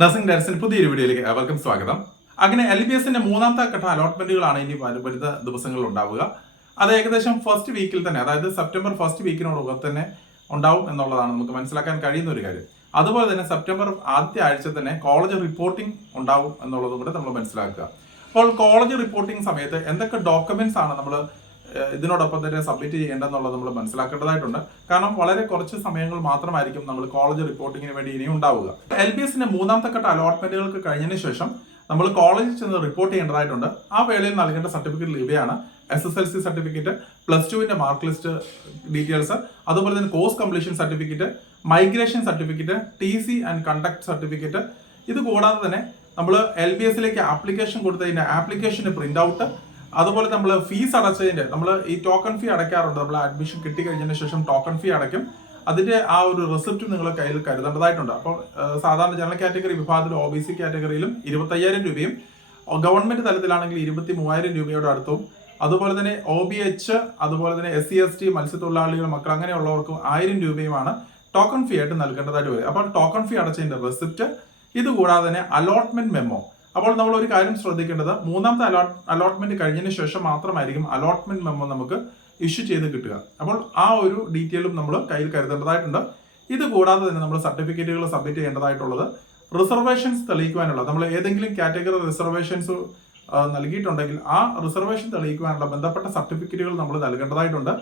Nursing ഡയറക്ടറിന്റെ പുതിയൊരു വീഡിയോയിലേക്ക് ഏവർക്കും സ്വാഗതം. അങ്ങനെ LBSന്റെ മൂന്നാമത്തെ ഘട്ട അലോട്ട്മെന്റുകളാണ് ഇനി വരുന്ന ദിവസങ്ങളിൽ ഉണ്ടാവുക. അത് ഏകദേശം ഫസ്റ്റ് വീക്കിൽ തന്നെ, അതായത് സെപ്റ്റംബർ ഫസ്റ്റ് വീക്കിനോടൊപ്പം തന്നെ ഉണ്ടാവും എന്നുള്ളതാണ് നമുക്ക് മനസ്സിലാക്കാൻ കഴിയുന്ന ഒരു കാര്യം. അതുപോലെ തന്നെ സെപ്റ്റംബർ ആദ്യ ആഴ്ച തന്നെ കോളേജ് റിപ്പോർട്ടിംഗ് ഉണ്ടാവും എന്നുള്ളതും കൂടെ നമ്മൾ മനസ്സിലാക്കുക. അപ്പോൾ കോളേജ് റിപ്പോർട്ടിംഗ് സമയത്ത് എന്തൊക്കെ ഡോക്യുമെന്റ്സ് ആണ് നമ്മൾ ഇതിനോടൊപ്പം തന്നെ സബ്മിറ്റ് ചെയ്യേണ്ടതെന്നുള്ളത് നമ്മൾ മനസ്സിലാക്കേണ്ടതായിട്ടുണ്ട്. കാരണം വളരെ കുറച്ച് സമയങ്ങൾ മാത്രമായിരിക്കും നമ്മൾ കോളേജ് റിപ്പോർട്ടിങ്ങിന് വേണ്ടി ഇനി ഉണ്ടാവുക. LBSന്റെ മൂന്നാമത്തെ ഘട്ട അലോട്ട്മെന്റുകൾക്ക് കഴിഞ്ഞതിന് ശേഷം നമ്മൾ കോളേജിൽ ചെന്ന് റിപ്പോർട്ട് ചെയ്യേണ്ടതായിട്ടുണ്ട്. ആ വേളയിൽ നൽകേണ്ട സർട്ടിഫിക്കറ്റ് ഇവയാണ്: SSLC certificate, +2 mark list details, അതുപോലെ തന്നെ course completion certificate, migration certificate, TC and conduct certificate. ഇത് കൂടാതെ തന്നെ നമ്മൾ LBSലേക്ക് ആപ്ലിക്കേഷൻ കൊടുത്തതിന്റെ ആപ്ലിക്കേഷന്റെ പ്രിന്റ് ഔട്ട്, അതുപോലെ നമ്മൾ ഫീസ് അടച്ചതിന്റെ, നമ്മൾ ഈ ടോക്കൺ ഫീ അടയ്ക്കാറുണ്ട്. നമ്മൾ അഡ്മിഷൻ കിട്ടിക്കഴിഞ്ഞതിന് ശേഷം ടോക്കൺ ഫീ അടയ്ക്കും. അതിന്റെ ആ ഒരു റിസിപ്റ്റ് നിങ്ങൾ കയ്യിൽ കരുതേണ്ടതായിട്ടുണ്ട്. അപ്പോൾ സാധാരണ ജനറൽ കാറ്റഗറി വിഭാഗത്തിൽ OBC കാറ്റഗറിയിലും 25,000 രൂപയും, ഗവൺമെന്റ് തലത്തിലാണെങ്കിൽ 23,000 രൂപയുടെ അടുത്തും, അതുപോലെ തന്നെ OBH, അതുപോലെ തന്നെ SC ST മത്സ്യത്തൊഴിലാളികൾ മക്കൾ അങ്ങനെയുള്ളവർക്ക് 1000 രൂപയുമാണ് ടോക്കൺ ഫീ ആയിട്ട് നൽകേണ്ടതായിട്ട് വരും. അപ്പോൾ ടോക്കൺ ഫീ അടച്ചതിന്റെ റിസിപ്റ്റ്, ഇത് കൂടാതെ തന്നെ അലോട്ട്മെന്റ് മെമ്മോ. അപ്പോൾ നമ്മൾ ഒരു കാര്യം ശ്രദ്ധിക്കേണ്ടത്, മൂന്നാമത്തെ അലോട്ട്മെന്റ് കഴിഞ്ഞതിന് ശേഷം മാത്രമായിരിക്കും അലോട്ട്മെന്റ് മെമ്മോ നമുക്ക് ഇഷ്യൂ ചെയ്ത് കിട്ടുക. അപ്പോൾ ആ ഒരു ഡീറ്റെയിലും നമ്മൾ കയ്യിൽ കരുതേണ്ടതായിട്ടുണ്ട്. ഇത് കൂടാതെ തന്നെ നമ്മൾ സർട്ടിഫിക്കറ്റുകൾ സബ്മിറ്റ് ചെയ്യേണ്ടതായിട്ടുള്ളത്, റിസർവേഷൻസ് തെളിയിക്കുവാനുള്ള, നമ്മൾ ഏതെങ്കിലും കാറ്റഗറി റിസർവേഷൻസ് നൽകിയിട്ടുണ്ടെങ്കിൽ ആ റിസർവേഷൻ തെളിയിക്കുവാനുള്ള ബന്ധപ്പെട്ട സർട്ടിഫിക്കറ്റുകൾ നമ്മൾ നൽകേണ്ടതായിട്ടുണ്ട്.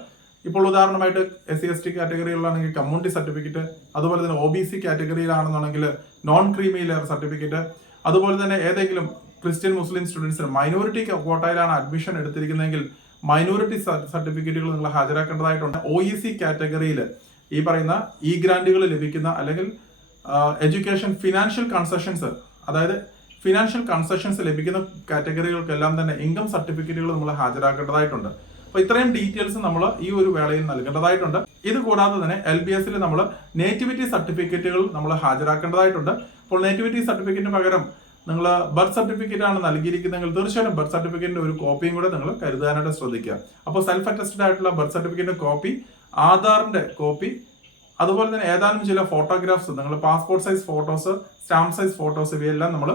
ഇപ്പോൾ ഉദാഹരണമായിട്ട് SC ST കാറ്റഗറിയിലാണെങ്കിൽ കമ്മ്യൂണിറ്റി സർട്ടിഫിക്കറ്റ്, അതുപോലെ തന്നെ OBC കാറ്റഗറിയിലാണെന്നുണ്ടെങ്കിൽ നോൺ ക്രീമി ലെയർ സർട്ടിഫിക്കറ്റ്, അതുപോലെ തന്നെ ഏതെങ്കിലും ക്രിസ്ത്യൻ മുസ്ലിം സ്റ്റുഡൻസിന് മൈനോറിറ്റി ക്വോട്ടയിലാണ് അഡ്മിഷൻ എടുത്തിരിക്കുന്നതെങ്കിൽ മൈനോറിറ്റി സർട്ടിഫിക്കറ്റുകൾ നിങ്ങൾ ഹാജരാക്കേണ്ടതായിട്ടുണ്ട്. OEC കാറ്റഗറിയിൽ ഈ പറയുന്ന ഗ്രാന്റുകൾ ലഭിക്കുന്ന, അല്ലെങ്കിൽ എഡ്യൂക്കേഷൻ ഫിനാൻഷ്യൽ കൺസെഷൻസ്, അതായത് ഫിനാൻഷ്യൽ കൺസെഷൻസ് ലഭിക്കുന്ന കാറ്റഗറികൾക്കെല്ലാം തന്നെ ഇൻകം സർട്ടിഫിക്കറ്റുകൾ നമ്മൾ ഹാജരാക്കേണ്ടതായിട്ടുണ്ട്. അപ്പൊ ഇത്രയും ഡീറ്റെയിൽസ് നമ്മൾ ഈ ഒരു വേളയിൽ നൽകേണ്ടതായിട്ടുണ്ട്. ഇത് കൂടാതെ തന്നെ LBSൽ നമ്മൾ നേറ്റിവിറ്റി സർട്ടിഫിക്കറ്റുകൾ നമ്മൾ ഹാജരാക്കേണ്ടതായിട്ടുണ്ട്. അപ്പോൾ നേറ്റിവിറ്റി സർട്ടിഫിക്കറ്റിന് പകരം നിങ്ങൾ ബർത്ത് സർട്ടിഫിക്കറ്റ് ആണ് നൽകിയിരിക്കുന്നതെങ്കിൽ തീർച്ചയായിട്ടും ബർത്ത് സർട്ടിഫിക്കറ്റിന്റെ ഒരു കോപ്പിയും കൂടെ നിങ്ങൾ കരുതാനായിട്ട് ശ്രദ്ധിക്കുക. അപ്പോൾ സെൽഫ് അറ്റസ്റ്റഡ് ആയിട്ടുള്ള ബർത്ത് സർട്ടിഫിക്കറ്റിന്റെ കോപ്പി, ആധാറിന്റെ കോപ്പി, അതുപോലെ തന്നെ ഏതാനും ചില ഫോട്ടോഗ്രാഫ്സ്, നിങ്ങൾ passport size photos, stamp size photos, ഇവയെല്ലാം നമ്മൾ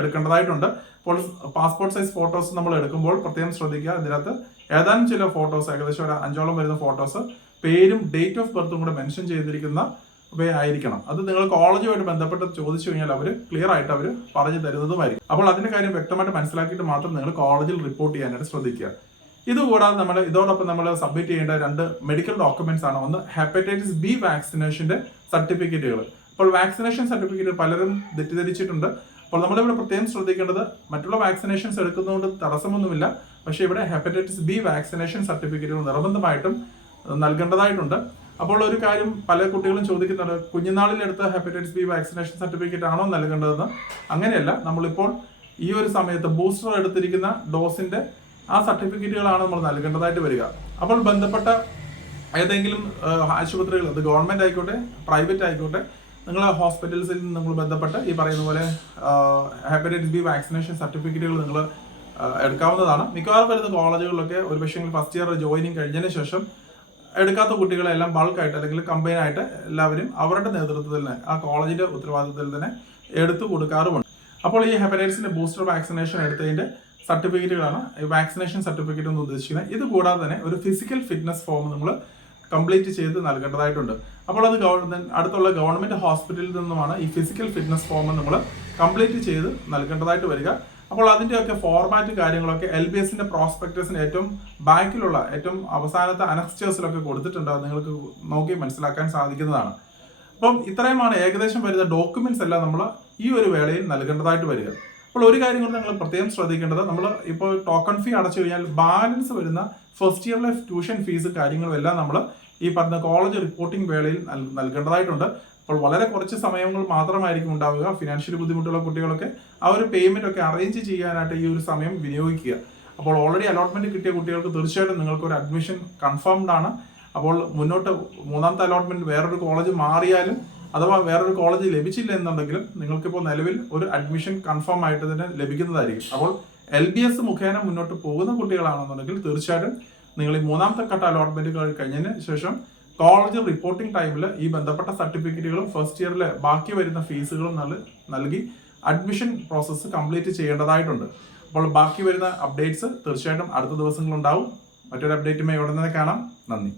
എടുക്കേണ്ടതായിട്ടുണ്ട്. അപ്പോൾ പാസ്പോർട്ട് സൈസ് ഫോട്ടോസ് നമ്മൾ എടുക്കുമ്പോൾ പ്രത്യേകം ശ്രദ്ധിക്കുക, ഇതിനകത്ത് ഏതാനും ചില ഫോട്ടോസ്, ഏകദേശം ഒരു 5ഓളം വരുന്ന ഫോട്ടോസ്, പേരും ഡേറ്റ് ഓഫ് ബർത്തും കൂടെ മെൻഷൻ ചെയ്തിരിക്കുന്ന ആയിരിക്കണം. അത് നിങ്ങൾ കോളേജുമായിട്ട് ബന്ധപ്പെട്ട് ചോദിച്ചു കഴിഞ്ഞാൽ അവർ ക്ലിയർ ആയിട്ട് അവർ പറഞ്ഞു തരുന്നതുമായിരിക്കും. അപ്പോൾ അതിന്റെ കാര്യം വ്യക്തമായിട്ട് മനസ്സിലാക്കിയിട്ട് മാത്രം നിങ്ങൾ കോളേജിൽ റിപ്പോർട്ട് ചെയ്യാനായിട്ട് ശ്രദ്ധിക്കുക. ഇതുകൂടാതെ ഇതോടൊപ്പം നമ്മൾ സബ്മിറ്റ് ചെയ്യേണ്ട 2 മെഡിക്കൽ ഡോക്യുമെന്റ്സ് ആണ്. ഒന്ന്, ഹെപ്പറ്റൈറ്റിസ് B വാക്സിനേഷന്റെ സർട്ടിഫിക്കറ്റുകൾ. അപ്പോൾ വാക്സിനേഷൻ സർട്ടിഫിക്കറ്റ് പലരും തെറ്റിദ്ധരിച്ചിട്ടുണ്ട്. അപ്പോൾ നമ്മളിവിടെ പ്രത്യേകം ശ്രദ്ധിക്കേണ്ടത്, മറ്റുള്ള വാക്സിനേഷൻസ് എടുക്കുന്നതുകൊണ്ട് തടസ്സമൊന്നുമില്ല, പക്ഷേ ഇവിടെ ഹെപ്പറ്റൈറ്റിസ് B വാക്സിനേഷൻ സർട്ടിഫിക്കറ്റുകൾ നിർബന്ധമായിട്ടും നൽകേണ്ടതായിട്ടുണ്ട്. അപ്പോൾ ഒരു കാര്യം പല കുട്ടികളും ചോദിക്കുന്നുണ്ട്, കുഞ്ഞുനാളിൽ എടുത്ത ഹെപ്പറ്റൈറ്റിസ് B വാക്സിനേഷൻ സർട്ടിഫിക്കറ്റ് ആണോ നൽകേണ്ടതെന്ന്. അങ്ങനെയല്ല, നമ്മളിപ്പോൾ ഈ ഒരു സമയത്ത് ബൂസ്റ്റർ എടുത്തിരിക്കുന്ന ഡോസിന്റെ ആ സർട്ടിഫിക്കറ്റുകളാണ് നമ്മൾ നൽകേണ്ടതായിട്ട് വരിക. അപ്പോൾ ബന്ധപ്പെട്ട ഏതെങ്കിലും ആശുപത്രികൾ, അത് ഗവൺമെന്റ് ആയിക്കോട്ടെ പ്രൈവറ്റ് ആയിക്കോട്ടെ, നിങ്ങൾ ഹോസ്പിറ്റൽസിൽ നിന്ന് നിങ്ങൾ ബന്ധപ്പെട്ട് ഈ പറയുന്ന പോലെ ഹെപ്പറ്റൈറ്റിസ് B വാക്സിനേഷൻ സർട്ടിഫിക്കറ്റുകൾ നിങ്ങൾ എടുക്കാവുന്നതാണ്. മിക്കവാറും വരുന്ന കോളേജുകളിലൊക്കെ ഒരു പക്ഷേ ഫസ്റ്റ് ഇയർ ജോയിനിങ് കഴിഞ്ഞതിന് ശേഷം എടുക്കാത്ത കുട്ടികളെല്ലാം ബൾക്കായിട്ട് അല്ലെങ്കിൽ കമ്പൈനായിട്ട് എല്ലാവരും അവരുടെ നേതൃത്വത്തിൽ തന്നെ, ആ കോളേജിന്റെ ഉത്തരവാദിത്തത്തിൽ തന്നെ എടുത്തു കൊടുക്കാറുമുണ്ട്. അപ്പോൾ ഈ ഹെപ്പറ്റൈറ്റിസിന്റെ ബൂസ്റ്റർ വാക്സിനേഷൻ എടുത്തതിന്റെ സർട്ടിഫിക്കറ്റുകളാണ് ഈ വാക്സിനേഷൻ സർട്ടിഫിക്കറ്റ് എന്ന് ഉദ്ദേശിക്കുന്നത്. ഇത് കൂടാതെ തന്നെ ഒരു ഫിസിക്കൽ ഫിറ്റ്നസ് ഫോം നമ്മൾ കംപ്ലീറ്റ് ചെയ്ത് നൽകേണ്ടതായിട്ടുണ്ട്. അപ്പോൾ അത് അടുത്തുള്ള ഗവൺമെന്റ് ഹോസ്പിറ്റലിൽ നിന്നുമാണ് ഈ ഫിസിക്കൽ ഫിറ്റ്നസ് ഫോം നമ്മൾ കംപ്ലീറ്റ് ചെയ്ത് നൽകേണ്ടതായിട്ട് വരിക. അപ്പോൾ അതിൻ്റെയൊക്കെ ഫോർമാറ്റ് കാര്യങ്ങളൊക്കെ LBSന്റെ പ്രോസ്പെക്ടസിന് ഏറ്റവും ബാക്കിലുള്ള ഏറ്റവും അവസാനത്തെ അനക്സ്റ്റേഴ്സിലൊക്കെ കൊടുത്തിട്ടുണ്ട്. അത് നിങ്ങൾക്ക് നോക്കി മനസ്സിലാക്കാൻ സാധിക്കുന്നതാണ്. അപ്പം ഇത്രയുമാണ് ഏകദേശം വരുന്ന ഡോക്യുമെന്റ്സ് എല്ലാം നമ്മൾ ഈ ഒരു വേളയിൽ നൽകേണ്ടതായിട്ട് വരിക. അപ്പോൾ ഒരു കാര്യം കൂടി നിങ്ങൾ പ്രത്യേകം ശ്രദ്ധിക്കേണ്ടത്, നമ്മൾ ഇപ്പോൾ ടോക്കൺ ഫീ അടച്ചു കഴിഞ്ഞാൽ ബാലൻസ് വരുന്ന ഫസ്റ്റ് ഇയറിലെ ട്യൂഷൻ ഫീസ് കാര്യങ്ങളും എല്ലാം നമ്മൾ ഈ പറഞ്ഞ കോളേജ് റിപ്പോർട്ടിംഗ് വേളയിൽ നൽകേണ്ടതായിട്ടുണ്ട്. അപ്പോൾ വളരെ കുറച്ച് സമയങ്ങൾ മാത്രമായിരിക്കും ഉണ്ടാവുക. ഫിനാൻഷ്യലി ബുദ്ധിമുട്ടുള്ള കുട്ടികളൊക്കെ ആ ഒരു പേയ്മെന്റ് ഒക്കെ അറേഞ്ച് ചെയ്യാനായിട്ട് ഈ ഒരു സമയം വിനിയോഗിക്കുക. അപ്പോൾ ഓൾറെഡി അലോട്ട്മെന്റ് കിട്ടിയ കുട്ടികൾക്ക് തീർച്ചയായിട്ടും നിങ്ങൾക്ക് ഒരു അഡ്മിഷൻ കൺഫേംഡ് ആണ്. അപ്പോൾ മുന്നോട്ട് മൂന്നാമത്തെ അലോട്ട്മെന്റ് വേറൊരു കോളേജ് മാറിയാലും അഥവാ വേറൊരു കോളേജ് ലഭിച്ചില്ല എന്നുണ്ടെങ്കിലും നിങ്ങൾക്കിപ്പോൾ നിലവിൽ ഒരു അഡ്മിഷൻ കൺഫേം ആയിട്ട് തന്നെ ലഭിക്കുന്നതായിരിക്കും. അപ്പോൾ LBS മുഖേന മുന്നോട്ട് പോകുന്ന കുട്ടികളാണെന്നുണ്ടെങ്കിൽ തീർച്ചയായിട്ടും നിങ്ങൾ ഈ മൂന്നാമത്തെ ഘട്ട അലോട്ട്മെന്റ് കഴിഞ്ഞതിന് ശേഷം കോളേജ് റിപ്പോർട്ടിംഗ് ടൈമിൽ ഈ ബന്ധപ്പെട്ട സർട്ടിഫിക്കറ്റുകളും ഫസ്റ്റ് ഇയറിലെ ബാക്കി വരുന്ന ഫീസുകളും നൽകി അഡ്മിഷൻ പ്രോസസ്സ് കംപ്ലീറ്റ് ചെയ്യേണ്ടതായിട്ടുണ്ട്. അപ്പോൾ ബാക്കി വരുന്ന അപ്ഡേറ്റ്സ് തീർച്ചയായിട്ടും അടുത്ത ദിവസങ്ങളുണ്ടാവും. മറ്റൊരു അപ്ഡേറ്റുമായി ഉടനെ കാണാം. നന്ദി.